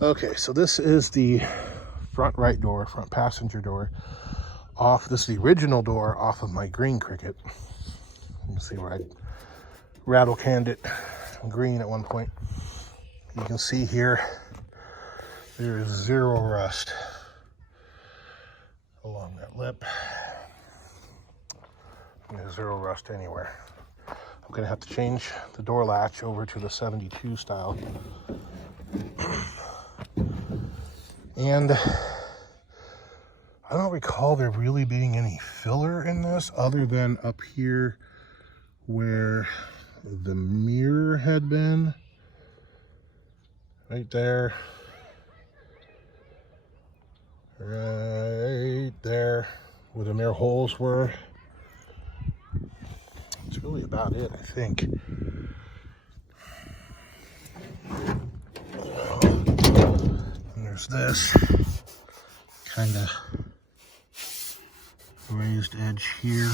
Okay, so this is the front right door, front passenger door off. This is the original door off of my green Cricket. You can see where I rattle canned it green at one point. You can see here, there is zero rust along that lip. There's zero rust anywhere. I'm gonna have to change the door latch over to the 72 style. And I don't recall there really being any filler in this other than up here where the mirror had been. Right there. Right there where the mirror holes were. That's really about it, I think. And there's this kind of raised edge here.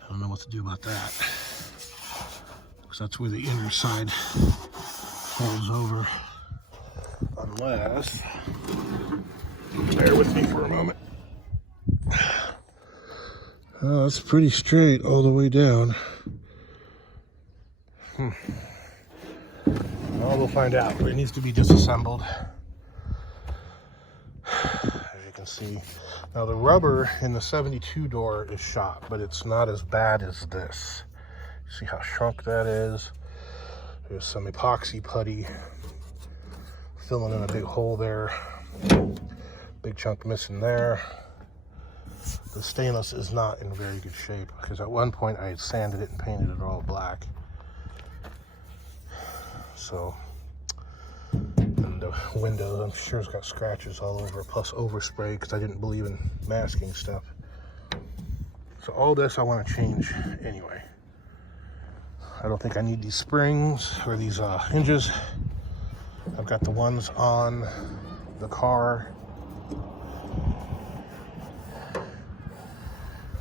I don't know what to do about that, because that's where the inner side folds over. Unless, bear with me for a moment. Oh, it's pretty straight all the way down. Well, we'll find out, but it needs to be disassembled. As you can see. Now the rubber in the 72 door is shot, but it's not as bad as this. See how shrunk that is? There's some epoxy putty filling in a big hole there. Big chunk missing there. The stainless is not in very good shape because at one point I had sanded it and painted it all black. So, and the window, I'm sure it's got scratches all over, plus overspray because I didn't believe in masking stuff. So all this I want to change anyway. I don't think I need these springs or these hinges. I've got the ones on the car.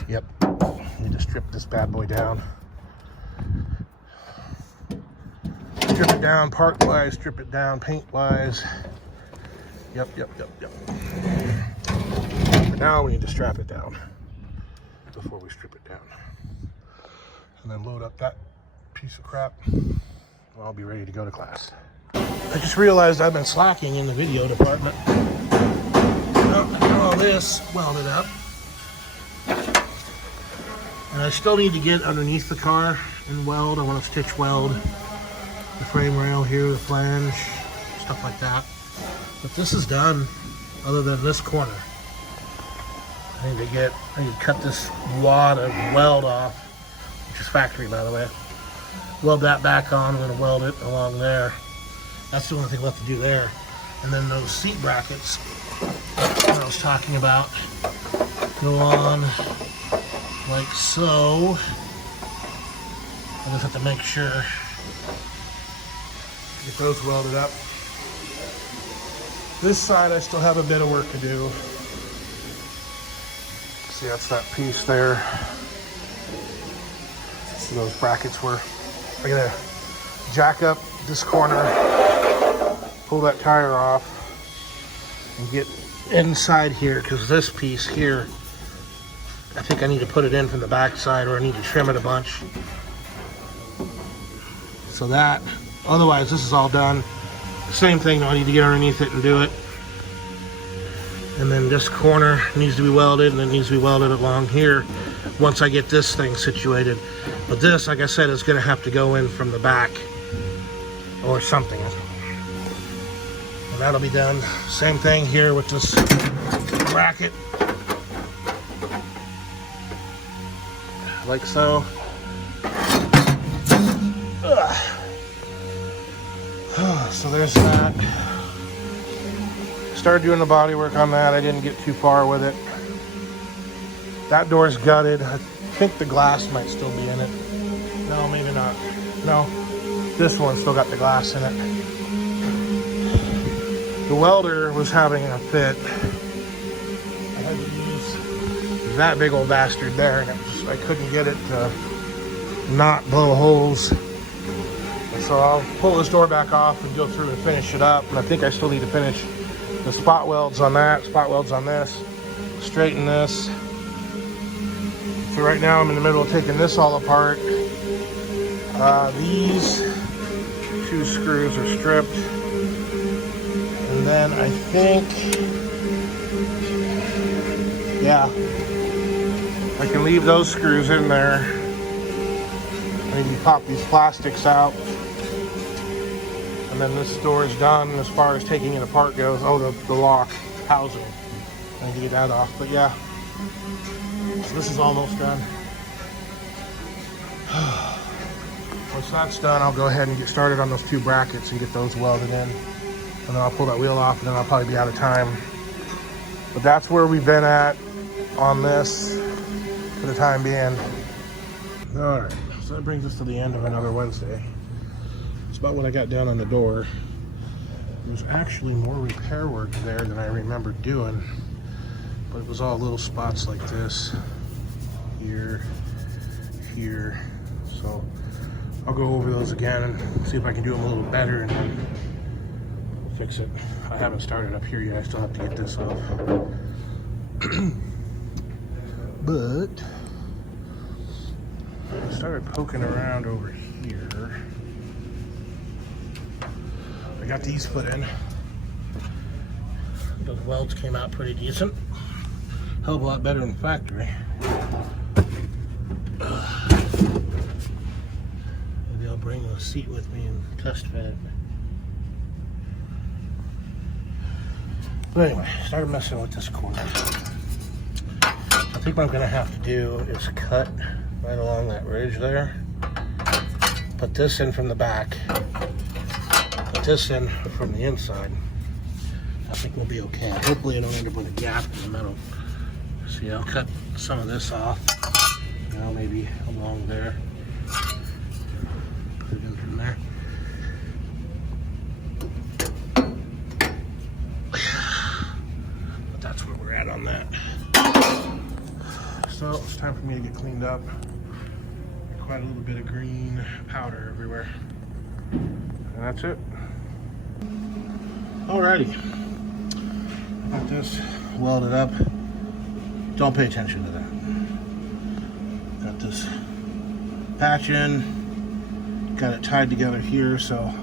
Yep, need to strip this bad boy down. Strip it down part-wise, strip it down paint-wise. Yep. But now we need to strap it down before we strip it down. And then load up that piece of crap. I'll be ready to go to class. I just realized I've been slacking in the video department. I got all this welded up. And I still need to get underneath the car and weld. I want to stitch weld the frame rail here, the flange, stuff like that. But this is done, other than this corner. I need to cut this wad of weld off, which is factory, by the way. Weld that back on. I'm going to weld it along there. That's the only thing left to do there. And then those seat brackets that I was talking about go on like so. I just have to make sure get those welded up. This side I still have a bit of work to do. See, that's that piece there. See, those brackets were. I gotta jack up this corner, pull that tire off, and get inside here, because this piece here, I think I need to put it in from the back side, or I need to trim it a bunch. So that, otherwise this is all done. Same thing, I need to get underneath it and do it. And then this corner needs to be welded, and it needs to be welded along here once I get this thing situated. But this, like I said, is gonna have to go in from the back or something. And that'll be done. Same thing here with this bracket. Like so. So there's that. Started doing the body work on that. I didn't get too far with it. That door's gutted. I think the glass might still be in it. No, maybe not. No, this one still got the glass in it. The welder was having a fit. I had to use that big old bastard there, and I couldn't get it to not blow holes So I'll pull this door back off and go through and finish it up. And I think I still need to finish the spot welds on that, spot welds on this, straighten this. So right now I'm in the middle of taking this all apart. These 2 screws are stripped. And then I think, yeah, I can leave those screws in there. Maybe pop these plastics out. And then this door is done as far as taking it apart goes. Oh, the lock housing. I need to get that off, but yeah. So this is almost done. Once that's done, I'll go ahead and get started on those 2 brackets and get those welded in. And then I'll pull that wheel off and then I'll probably be out of time. But that's where we've been at on this for the time being. All right, so that brings us to the end of another Wednesday. It's about what I got down on the door. There's actually more repair work there than I remember doing, but it was all little spots like this, here, here. So I'll go over those again and see if I can do them a little better and then we'll fix it. I haven't started up here yet. I still have to get this off. But I started poking around over here. I got these put in. Those welds came out pretty decent. Hell of a lot better than the factory. Maybe I'll bring a seat with me and test fit it. But anyway, started messing with this cord. I think what I'm gonna have to do is cut right along that ridge there. Put this in from the back. Put this in from the inside. I think we'll be okay. Hopefully I don't end up with a gap in the middle. See, I'll cut some of this off. You know, maybe along there. Put it in from there. But that's where we're at on that. So it's time for me to get cleaned up. Quite a little bit of green powder everywhere. And that's it. Alrighty. Got this welded up. Don't pay attention to that. Got this patch in. Got it tied together here, so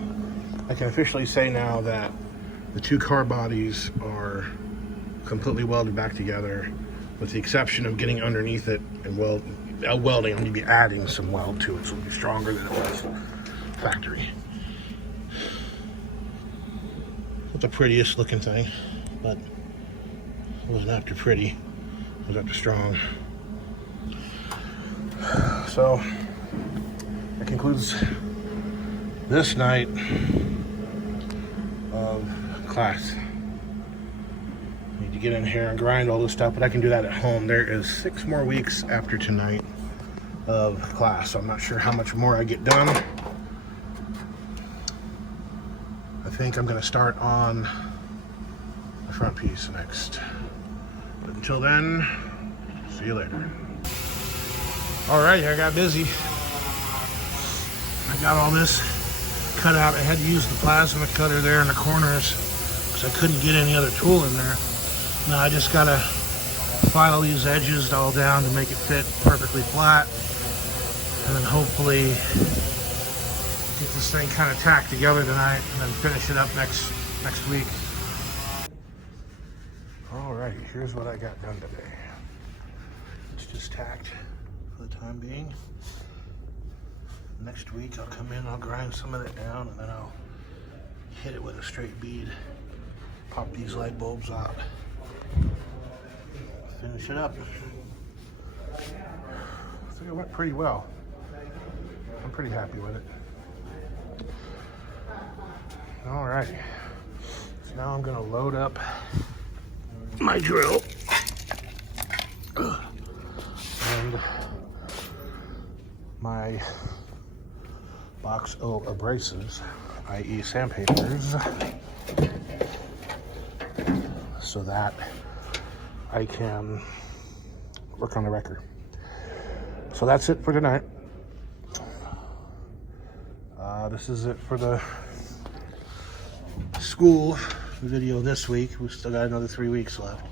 I can officially say now that the 2 car bodies are completely welded back together, with the exception of getting underneath it and welding. I'm going to be adding some weld to it, so it'll be stronger than it was factory. Not the prettiest looking thing, but it wasn't after pretty, it was after strong. So that concludes this night of class. Need to get in here and grind all this stuff, but I can do that at home. There is 6 more weeks after tonight of class, so I'm not sure how much more I get done. I think I'm going to start on the front piece next. But until then, see you later. Alright, I got busy. I got all this cut out. I had to use the plasma cutter there in the corners because I couldn't get any other tool in there. Now I just gotta file these edges all down to make it fit perfectly flat, and then hopefully get this thing kind of tacked together tonight and then finish it up next week. Alrighty, here's what I got done today. It's just tacked for the time being. Next week I'll come in, I'll grind some of it down, and then I'll hit it with a straight bead, pop these light bulbs out, finish it up. I think it went pretty well. I'm pretty happy with it. All right, so now I'm gonna load up my drill and my box of abrasives, i.e. sandpapers, so that I can work on the wrecker. So that's it for tonight. This is it for the school video this week. We've still got another 3 weeks left.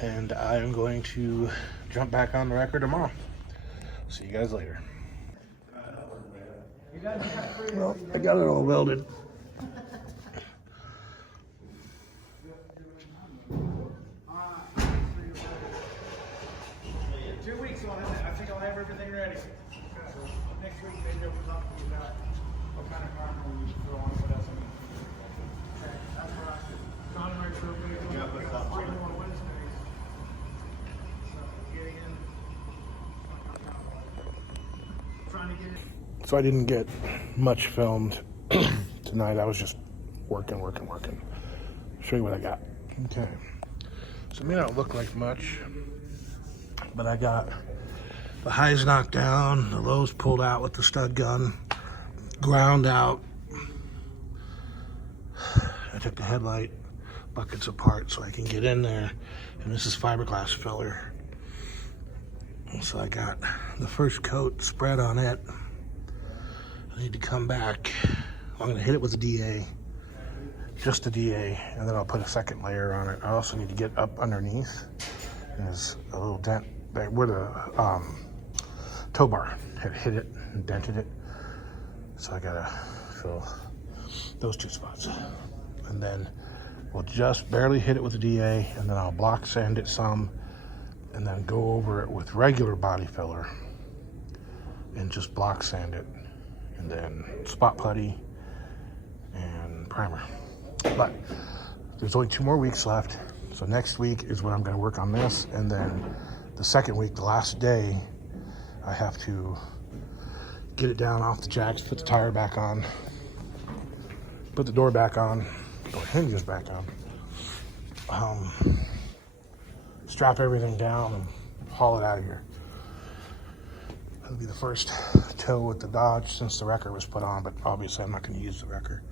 And I am going to jump back on the record tomorrow. See you guys later. Well, I got it all welded. I think I'll have everything ready. Next week, maybe we'll talk to you about what kind of armor we need to throw on, what else I need to do. Okay, that's what I said. Conrad, so we're going to plan on Wednesdays. So, getting in. Trying to get in. So I didn't get much filmed tonight. I was just working. Show you what I got. Okay. So it may not look like much, but I got the highs knocked down, the lows pulled out with the stud gun, ground out. I took the headlight buckets apart so I can get in there, and this is fiberglass filler. So I got the first coat spread on it. I need to come back. I'm gonna hit it with a DA, just a DA, and then I'll put a second layer on it. I also need to get up underneath. There's a little dent there where the tow bar had hit it and dented it. So I gotta fill those two spots. And then we'll just barely hit it with the DA, and then I'll block sand it some, and then go over it with regular body filler and just block sand it, and then spot putty and primer. But there's only 2 more weeks left. So next week is when I'm gonna work on this, and then the second week, the last day, I have to get it down off the jacks, put the tire back on, put the door back on, door hinges back on, strap everything down and haul it out of here. That'll be the first tow with the Dodge since the wrecker was put on, but obviously I'm not going to use the wrecker.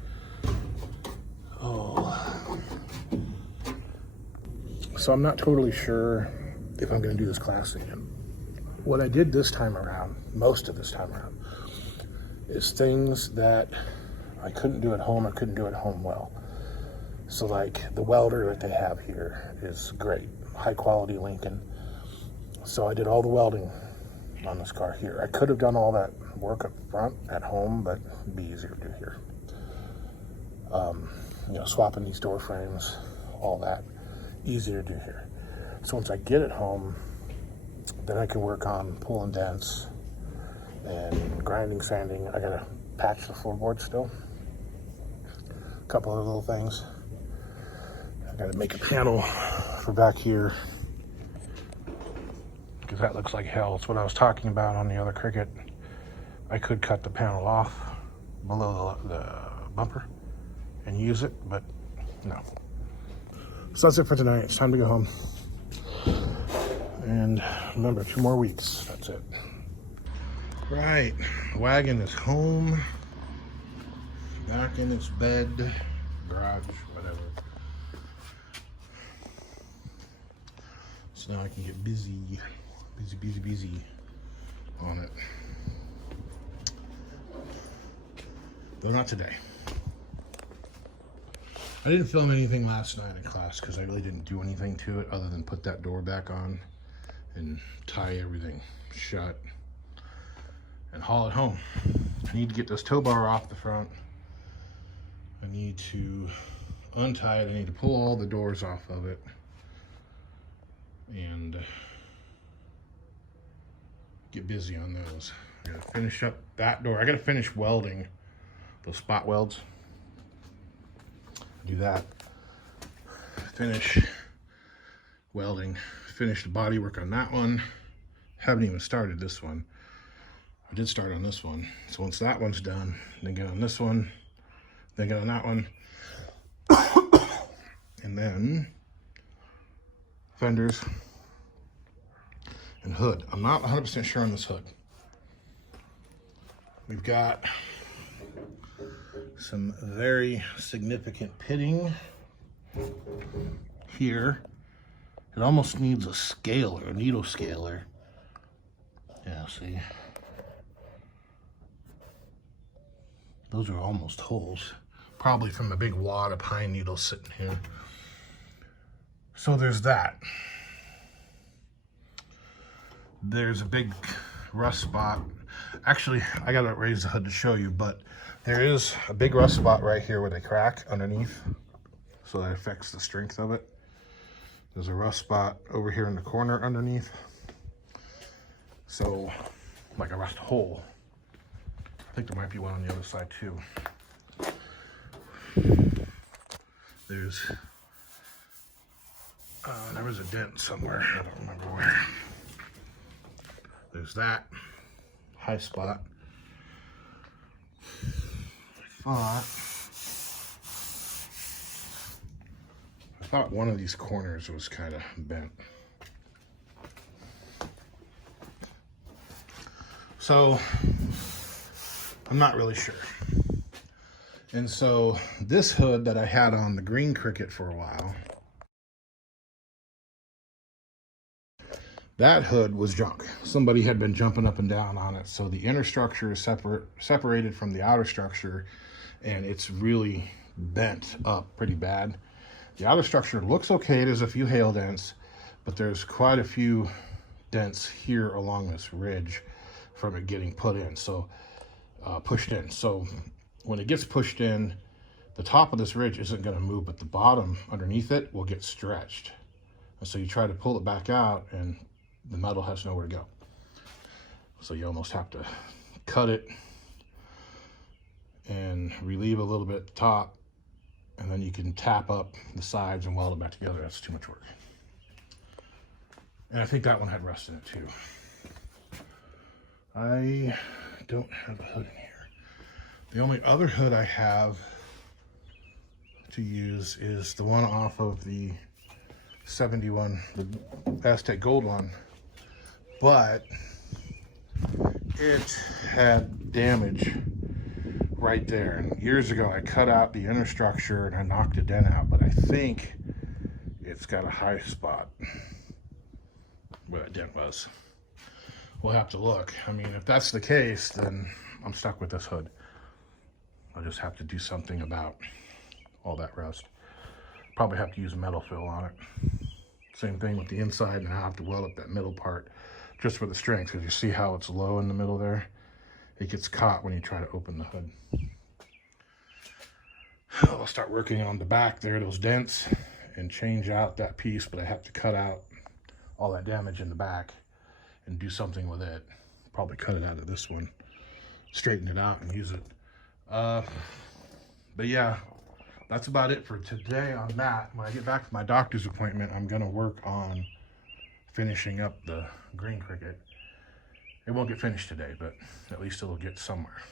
So I'm not totally sure if I'm going to do this class again. What I did this time around, most of this time around, is things that I couldn't do at home or couldn't do at home well. So like the welder that they have here is great, high quality Lincoln. So I did all the welding on this car here. I could have done all that work up front at home, but it'd be easier to do here. Swapping these door frames, all that, easier to do here. So once I get it home, then I can work on pulling dents and grinding, sanding. I gotta patch the floorboard still. A couple of little things. I gotta make a panel for back here, because that looks like hell. It's what I was talking about on the other Cricket. I could cut the panel off below the bumper and use it, but no. So that's it for tonight. It's time to go home. And remember, 2 more weeks. That's it. Right. The wagon is home. Back in its bed, garage, whatever. So now I can get busy on it. Though not today. I didn't film anything last night in class because I really didn't do anything to it other than put that door back on and tie everything shut and haul it home. I need to get this tow bar off the front. I need to untie it. I need to pull all the doors off of it and get busy on those. I gotta finish up that door. I gotta finish welding those spot welds. Do that. Finish welding. Finish the body work on that one. Haven't even started this one. I did start on this one. So once that one's done, then get on this one, then get on that one. And then fenders and hood. I'm not 100% sure on this hood. We've got some very significant pitting here. It almost needs a scaler, a needle scaler. Yeah, see? Those are almost holes, probably from a big wad of pine needles sitting here. So there's that. There's a big rust spot. Actually, I gotta raise the hood to show you, but there is a big rust spot right here with a crack underneath. So that affects the strength of it. There's a rust spot over here in the corner underneath. So, like a rust hole. I think there might be one on the other side too. There was a dent somewhere, I don't remember where. There's that high spot. I thought one of these corners was kind of bent. So I'm not really sure. And so this hood that I had on the green Cricket for a while, that hood was junk. Somebody had been jumping up and down on it. So the inner structure is separated from the outer structure, and it's really bent up pretty bad. The outer structure looks okay. There's a few hail dents, but there's quite a few dents here along this ridge from it getting put in. So pushed in. So when it gets pushed in, the top of this ridge isn't going to move, but the bottom underneath it will get stretched. And so you try to pull it back out, and the metal has nowhere to go. So you almost have to cut it and relieve a little bit at the top, and then you can tap up the sides and weld it back together. That's too much work. And I think that one had rust in it too. I don't have a hood in here. The only other hood I have to use is the one off of the 71, the Aztec Gold one, but it had damage right there. And years ago I cut out the inner structure and I knocked a dent out, but I think it's got a high spot where that dent was. We'll have to look. I mean, if that's the case, then I'm stuck with this hood. I'll just have to do something about all that rust. Probably have to use metal fill on it. Same thing with the inside, and I have to weld up that middle part just for the strength, because you see how it's low in the middle there? It gets caught when you try to open the hood. I'll start working on the back there, those dents, and change out that piece, but I have to cut out all that damage in the back and do something with it. Probably cut it out of this one, straighten it out and use it. But yeah, that's about it for today on that. When I get back from my doctor's appointment, I'm gonna work on finishing up the green Cricket. It won't get finished today, but at least it'll get somewhere.